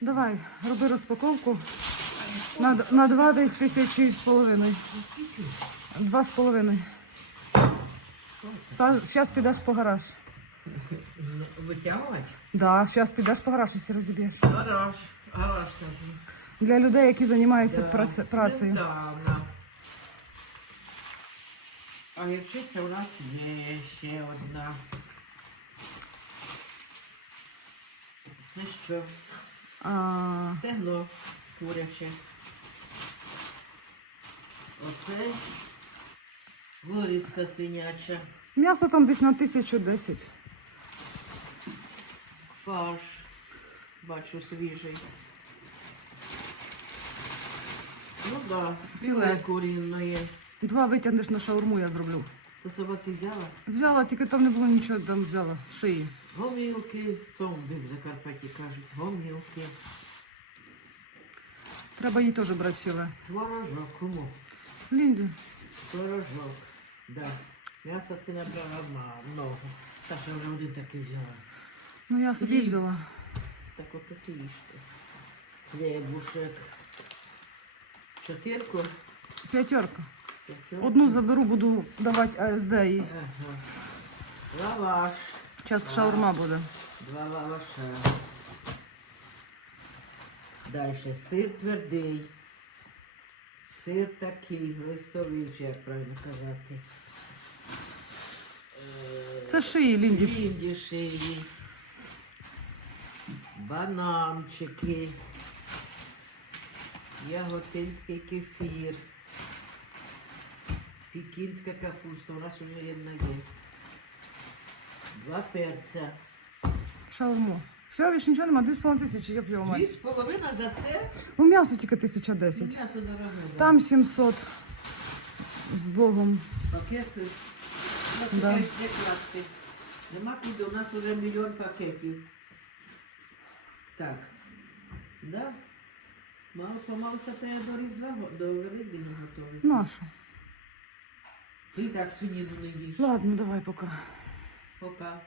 Давай, роби розпаковку на, на два десь тисячі з половиною. Два з половиною. Зараз підеш по гараж. Витягувати? Да, зараз підеш по гараж, якщо розіб'єш. Гараж, гараж кажу. Для людей, які займаються Да, праце- працею. Сметана. А гірчиця у нас є ще одна. Це що? А, Стегно куряче. Оце вирізка свиняча. м'ясо там десь на тисячу десять. Фарш. Бачу свіжий. Ну так, да, біле курінне. Два витягнеш на шаурму, я зроблю. То собаці взяла? Взяла, тільки там не було нічого, там взяла шиї. Гомілки. В цьому в Закарпатті кажуть. Гомілки. Треба їй теж брати філе. Творожок. Кому? Лінді. Творожок. Да. М'яса ти набрала ма- много. Так, я вже один такий взяла. Ну я собі Хліб. взяла. Так от такі їжте. Хлібушек. Чотирку. П'ятерка. Одну заберу, буду давати АСД їй. Ага. Лаваш. Зараз шаурма буде. Два лаваша. Дальше сир твердий. Сир такий, листовий, чи як правильно казати. Е, Це шиї, Лінді. Індіші. Бананчики. Яготинський кефір. Пекінська капуста. У нас вже одна є. Два перця. Шаурму. Все, більше нічого нема, дві з половиною тисячі, я б Дві мать. з половиною за це. Ну, м'ясо тільки тисяча десять. М'ясо дороге. Там 700 з Богом. Пакети. Ну, Да. Як класти. Нема куди, у нас вже мільйон пакетів. Так. Да. Мало помалу все треба до різдва, го- до Великдені готові. Нашу. Ти так свиніну не їш. Ладно, давай пока. Пока.